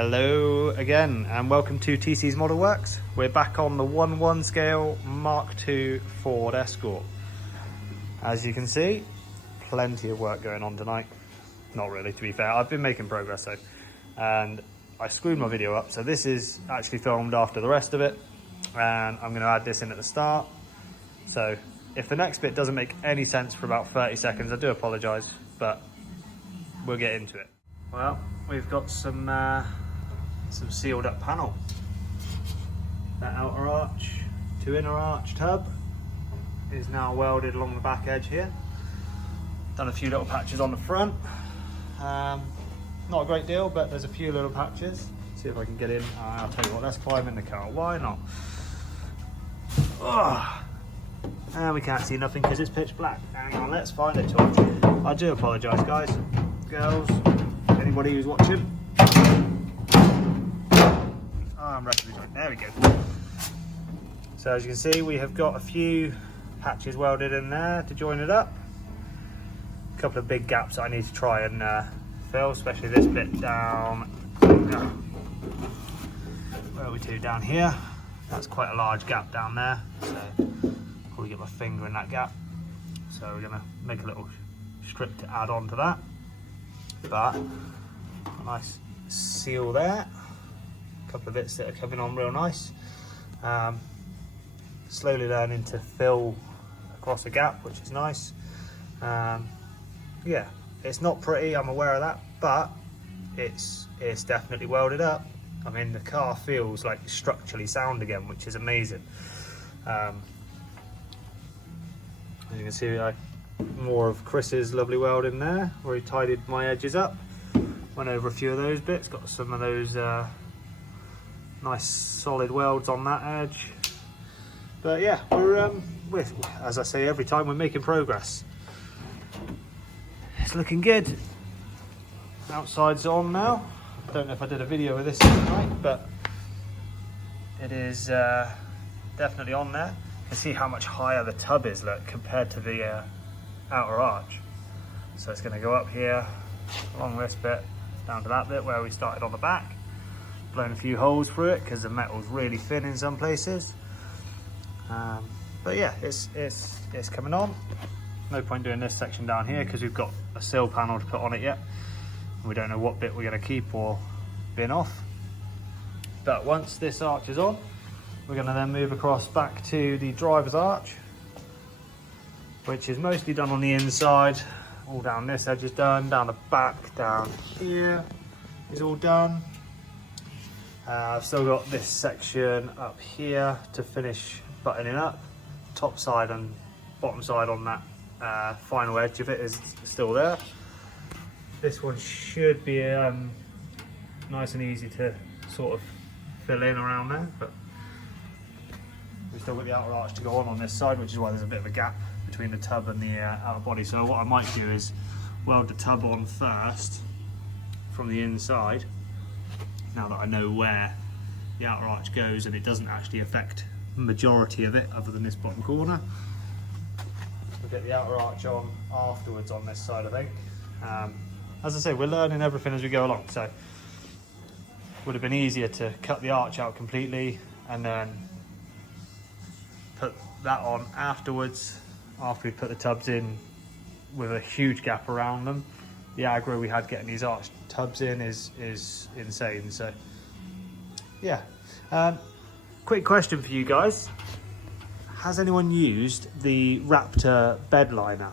Hello again and welcome to TC's Model Works. We're back on the 1/1 scale Mark II Ford Escort. As you can see, plenty of work going on tonight. Not really, to be fair. I've been making progress though, and I screwed my video up, so this is actually filmed after the rest of it, and I'm going to add this in at the start. So if the next bit doesn't make any sense for about 30 seconds, I do apologise, but we'll get into it. Well, we've got some sealed up panel. That outer arch to inner arch tub is now welded along the back edge here. Done a few little patches on the front. Not a great deal, but there's a few little patches. See if I can get in. I'll tell you what, let's climb in the car. Why not? Oh. And we can't see nothing because it's pitch black. Hang on, let's find a torch. I do apologise, guys, girls, anybody who's watching. I'm ready to join. There we go. So as you can see, we have got a few patches welded in there to join it up. A couple of big gaps that I need to try and fill, especially this bit down. Where are we to? Down here. That's quite a large gap down there. So probably get my finger in that gap. So we're gonna make a little strip to add on to that. But a nice seal there. A couple of bits that are coming on real nice. Slowly learning to fill across the gap, which is nice. Yeah, it's not pretty, I'm aware of that, but it's definitely welded up. I mean, the car feels like structurally sound again, which is amazing. As you can see, more of Chris's lovely welding there, where he tidied my edges up. Went over a few of those bits, got some of those nice solid welds on that edge. But yeah, we're as I say every time, we're making progress. It's looking good. Outside's on now. I don't know if I did a video of this tonight, but it is definitely on there. You can see how much higher the tub is, look, compared to the outer arch. So it's going to go up here, along this bit, down to that bit where we started on the back. Blown a few holes through it because the metal's really thin in some places. But yeah, it's coming on. No point doing this section down here because we've got a sill panel to put on it yet. We don't know what bit we're going to keep or bin off. But once this arch is on, we're going to then move across back to the driver's arch, which is mostly done on the inside. All down this edge is done, down the back, down here is all done. I've still got this section up here to finish buttoning up. Top side and bottom side on that final edge of it is still there. This one should be nice and easy to sort of fill in around there, but we've still got the outer arch to go on this side, which is why there's a bit of a gap between the tub and the outer body. So what I might do is weld the tub on first from the inside, now that I know where the outer arch goes and it doesn't actually affect the majority of it other than this bottom corner. We'll get the outer arch on afterwards on this side, I think. As I say, we're learning everything as we go along, so it would have been easier to cut the arch out completely and then put that on afterwards, after we put the tubs in with a huge gap around them. The aggro we had getting these arch tubs in is insane. So yeah, quick question for you guys: has anyone used the Raptor bed liner?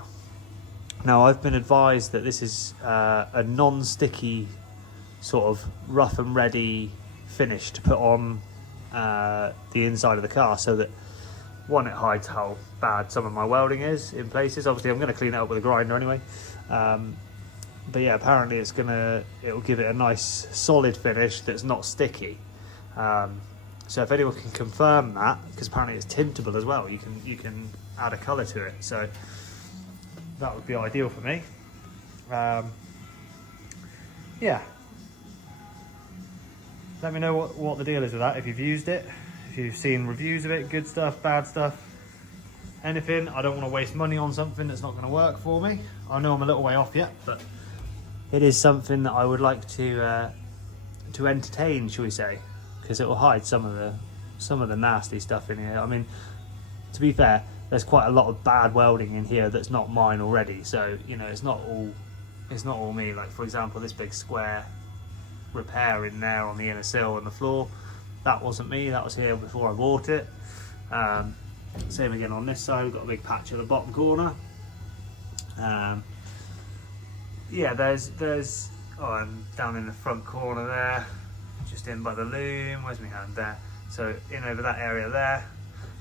Now, I've been advised that this is a non-sticky sort of rough and ready finish to put on the inside of the car, so that one, it hides how bad some of my welding is in places. Obviously I'm going to clean it up with a grinder anyway, but yeah, apparently it'll give it a nice solid finish that's not sticky. So if anyone can confirm that, because apparently it's tintable as well, you can add a colour to it, so that would be ideal for me. Yeah, let me know what the deal is with that, if you've used it, if you've seen reviews of it, good stuff, bad stuff, anything. I don't want to waste money on something that's not going to work for me. I know I'm a little way off yet, but it is something that I would like to to entertain, shall we say, because it will hide some of the nasty stuff in here. I mean, to be fair, there's quite a lot of bad welding in here that's not mine already, so you know, it's not all me. Like for example, this big square repair in there on the inner sill and the floor, that wasn't me, that was here before I bought it. Same again on this side, we've got a big patch at the bottom corner. Yeah, there's oh, I'm down in the front corner there, just in by the loom. Where's my hand? There. So in over that area there,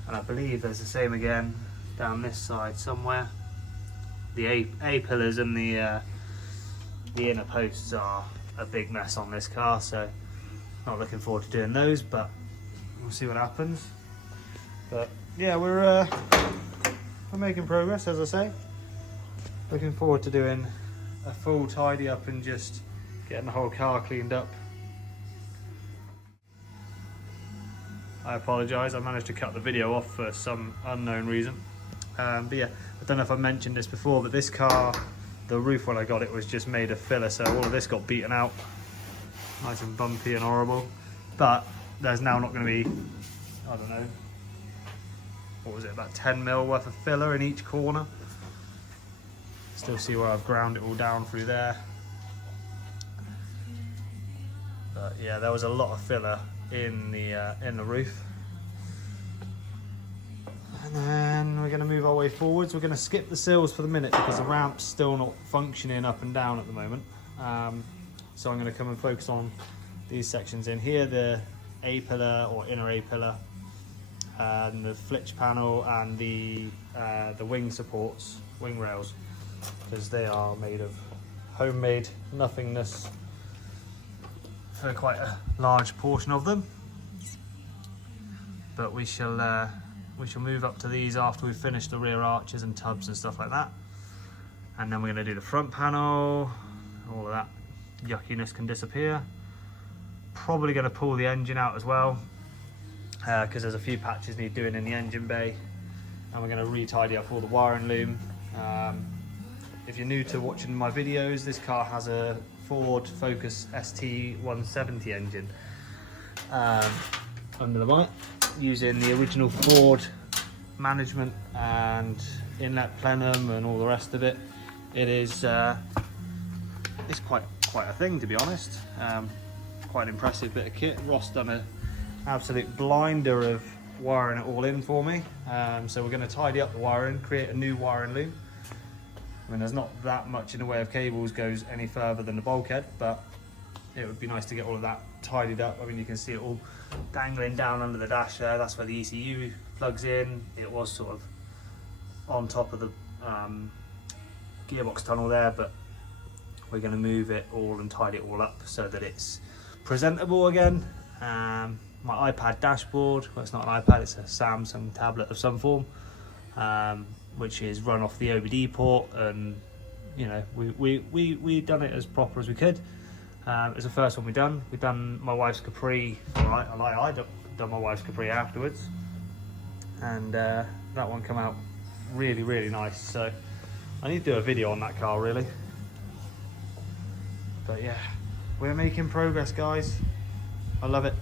and I believe there's the same again down this side somewhere. The A pillars and the inner posts are a big mess on this car, so not looking forward to doing those, but we'll see what happens. But yeah, we're making progress, as I say. Looking forward to doing a full tidy up and just getting the whole car cleaned up. I apologise, I managed to cut the video off for some unknown reason. But yeah, I don't know if I mentioned this before, but this car, the roof when I got it was just made of filler, so all of this got beaten out. Nice and bumpy and horrible. But there's now not going to be, I don't know, what was it, about 10 mil worth of filler in each corner. Still see where I've ground it all down through there. But yeah, there was a lot of filler in the roof. And then we're going to move our way forwards. We're going to skip the sills for the minute because the ramp's still not functioning up and down at the moment. So I'm going to come and focus on these sections in here, the A pillar or inner A pillar, and the flitch panel and the wing supports, wing rails, because they are made of homemade nothingness for quite a large portion of them. But we shall move up to these after we've finished the rear arches and tubs and stuff like that, and then we're going to do the front panel. All of that yuckiness can disappear. Probably going to pull the engine out as well, because there's a few patches need doing in the engine bay, and we're going to re-tidy up all the wiring loom. If you're new to watching my videos, this car has a Ford Focus ST 170 engine under the bonnet, using the original Ford management and inlet plenum and all the rest of it. It is it's quite a thing, to be honest. Quite an impressive bit of kit. Ross done an absolute blinder of wiring it all in for me. So we're going to tidy up the wiring, create a new wiring loom. I mean, there's not that much in the way of cables goes any further than the bulkhead, but it would be nice to get all of that tidied up. I mean, you can see it all dangling down under the dash there. That's where the ECU plugs in. It was sort of on top of the gearbox tunnel there, but we're going to move it all and tidy it all up so that it's presentable again. My iPad dashboard, well, it's not an iPad, it's a Samsung tablet of some form, which is run off the OBD port, and you know, we done it as proper as we could. It was the first one we done my wife's Capri. I done my wife's Capri afterwards, and that one came out really nice. So I need to do a video on that car really. But yeah, we're making progress, guys. I love it.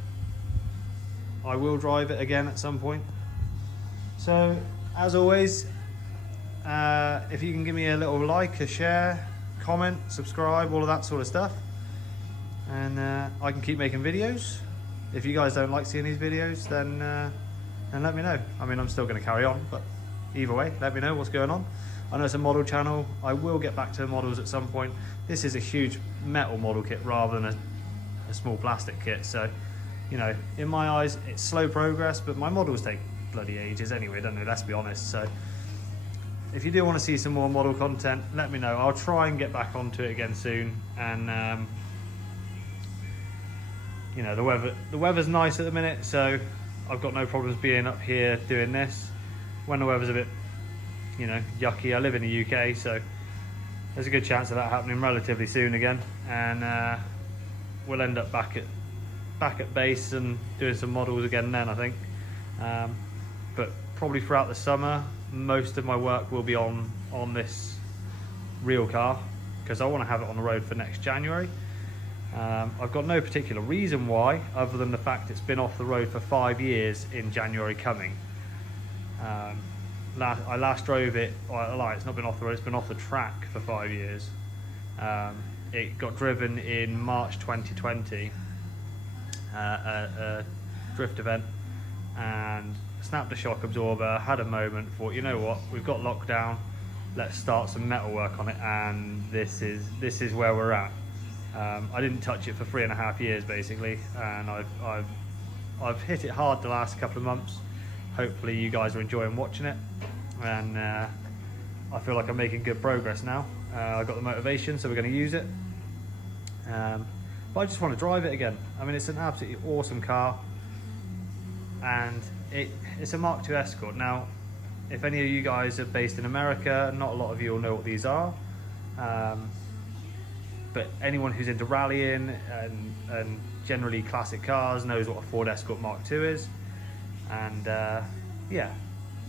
I will drive it again at some point. So as always, if you can give me a little like, a share, comment, subscribe, all of that sort of stuff, and I can keep making videos. If you guys don't like seeing these videos, then let me know. I mean, I'm still going to carry on, but either way, let me know what's going on. I know it's a model channel. I will get back to models at some point. This is a huge metal model kit rather than a small plastic kit, so you know, in my eyes it's slow progress, but my models take bloody ages anyway, don't they? Let's be honest. So if you do want to see some more model content, let me know. I'll try and get back onto it again soon. And you know, the weather's nice at the minute, so I've got no problems being up here doing this. When the weather's a bit, you know, yucky, I live in the UK, so there's a good chance of that happening relatively soon again, and we'll end up back at base and doing some models again then, I think. But probably throughout the summer, most of my work will be on this real car, because I want to have it on the road for next January. I've got no particular reason why, other than the fact it's been off the road for 5 years in January coming. I last drove it, it's not been off the road, it's been off the track for 5 years. It got driven in March 2020, a drift event, and snapped a shock absorber, had a moment, thought, you know what, we've got lockdown, let's start some metal work on it, and this is where we're at. I didn't touch it for 3.5 years basically, and I've hit it hard the last couple of months. Hopefully you guys are enjoying watching it, and I feel like I'm making good progress now. I've got the motivation, so we're going to use it. But I just want to drive it again. I mean, it's an absolutely awesome car, and it's a Mark II Escort. Now, if any of you guys are based in America, not a lot of you will know what these are. But anyone who's into rallying and generally classic cars knows what a Ford Escort Mark II is. And yeah,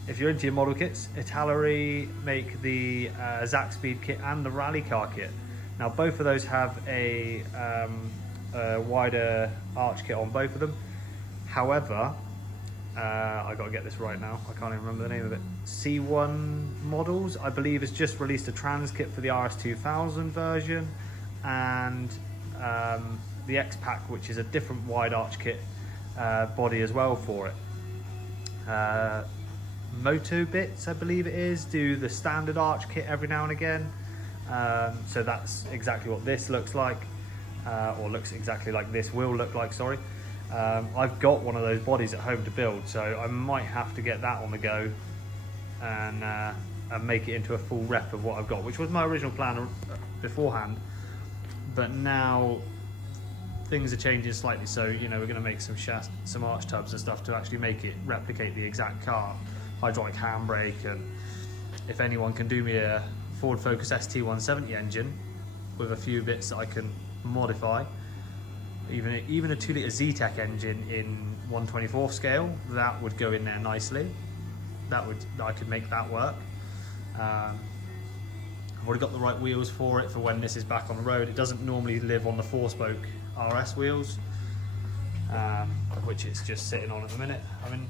if you're into your model kits, Italeri make the Zack Speed kit and the rally car kit. Now both of those have a wider arch kit on both of them. However, I got to get this right now, I can't even remember the name of it. C1 Models, I believe, has just released a trans kit for the RS2000 version, and the X-Pack, which is a different wide arch kit body as well for it. Moto Bits, I believe it is, do the standard arch kit every now and again. So that's exactly what this looks like, or looks exactly like this will look like, sorry. I've got one of those bodies at home to build, so I might have to get that on the go and make it into a full rep of what I've got, which was my original plan beforehand. But now things are changing slightly, so you know, we're going to make some arch tubs and stuff to actually make it replicate the exact car, hydraulic handbrake, and if anyone can do me a Ford Focus ST170 engine with a few bits that I can modify, even a 2-litre Z-Tech engine in 1/24 scale, that would go in there nicely. I could make that work. I've already got the right wheels for it for when this is back on the road. It doesn't normally live on the 4-spoke RS wheels, which it's just sitting on at the minute. I mean,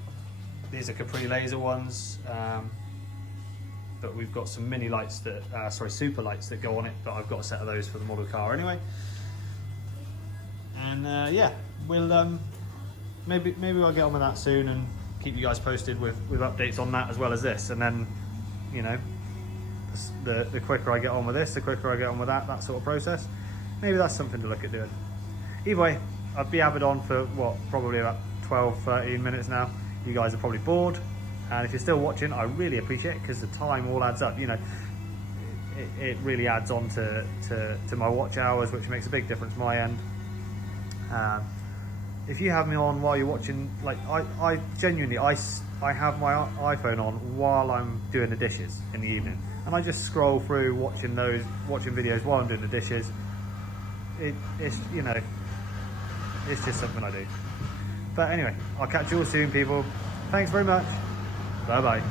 these are Capri laser ones, but we've got some mini lights that, super lights that go on it, but I've got a set of those for the model car anyway. And yeah, we'll maybe I'll get on with that soon and keep you guys posted with updates on that as well as this. And then, you know, the quicker I get on with this, the quicker I get on with that sort of process. Maybe that's something to look at doing. Either way, I've been avid on for what, probably about 12-13 minutes now. You guys are probably bored, and if you're still watching, I really appreciate it, because the time all adds up. You know, it really adds on to my watch hours, which makes a big difference my end. If you have me on while you're watching, like I genuinely, I have my iPhone on while I'm doing the dishes in the evening, and I just scroll through watching videos while I'm doing the dishes. It's, you know, it's just something I do. But anyway, I'll catch you all soon, people. Thanks very much. Bye bye.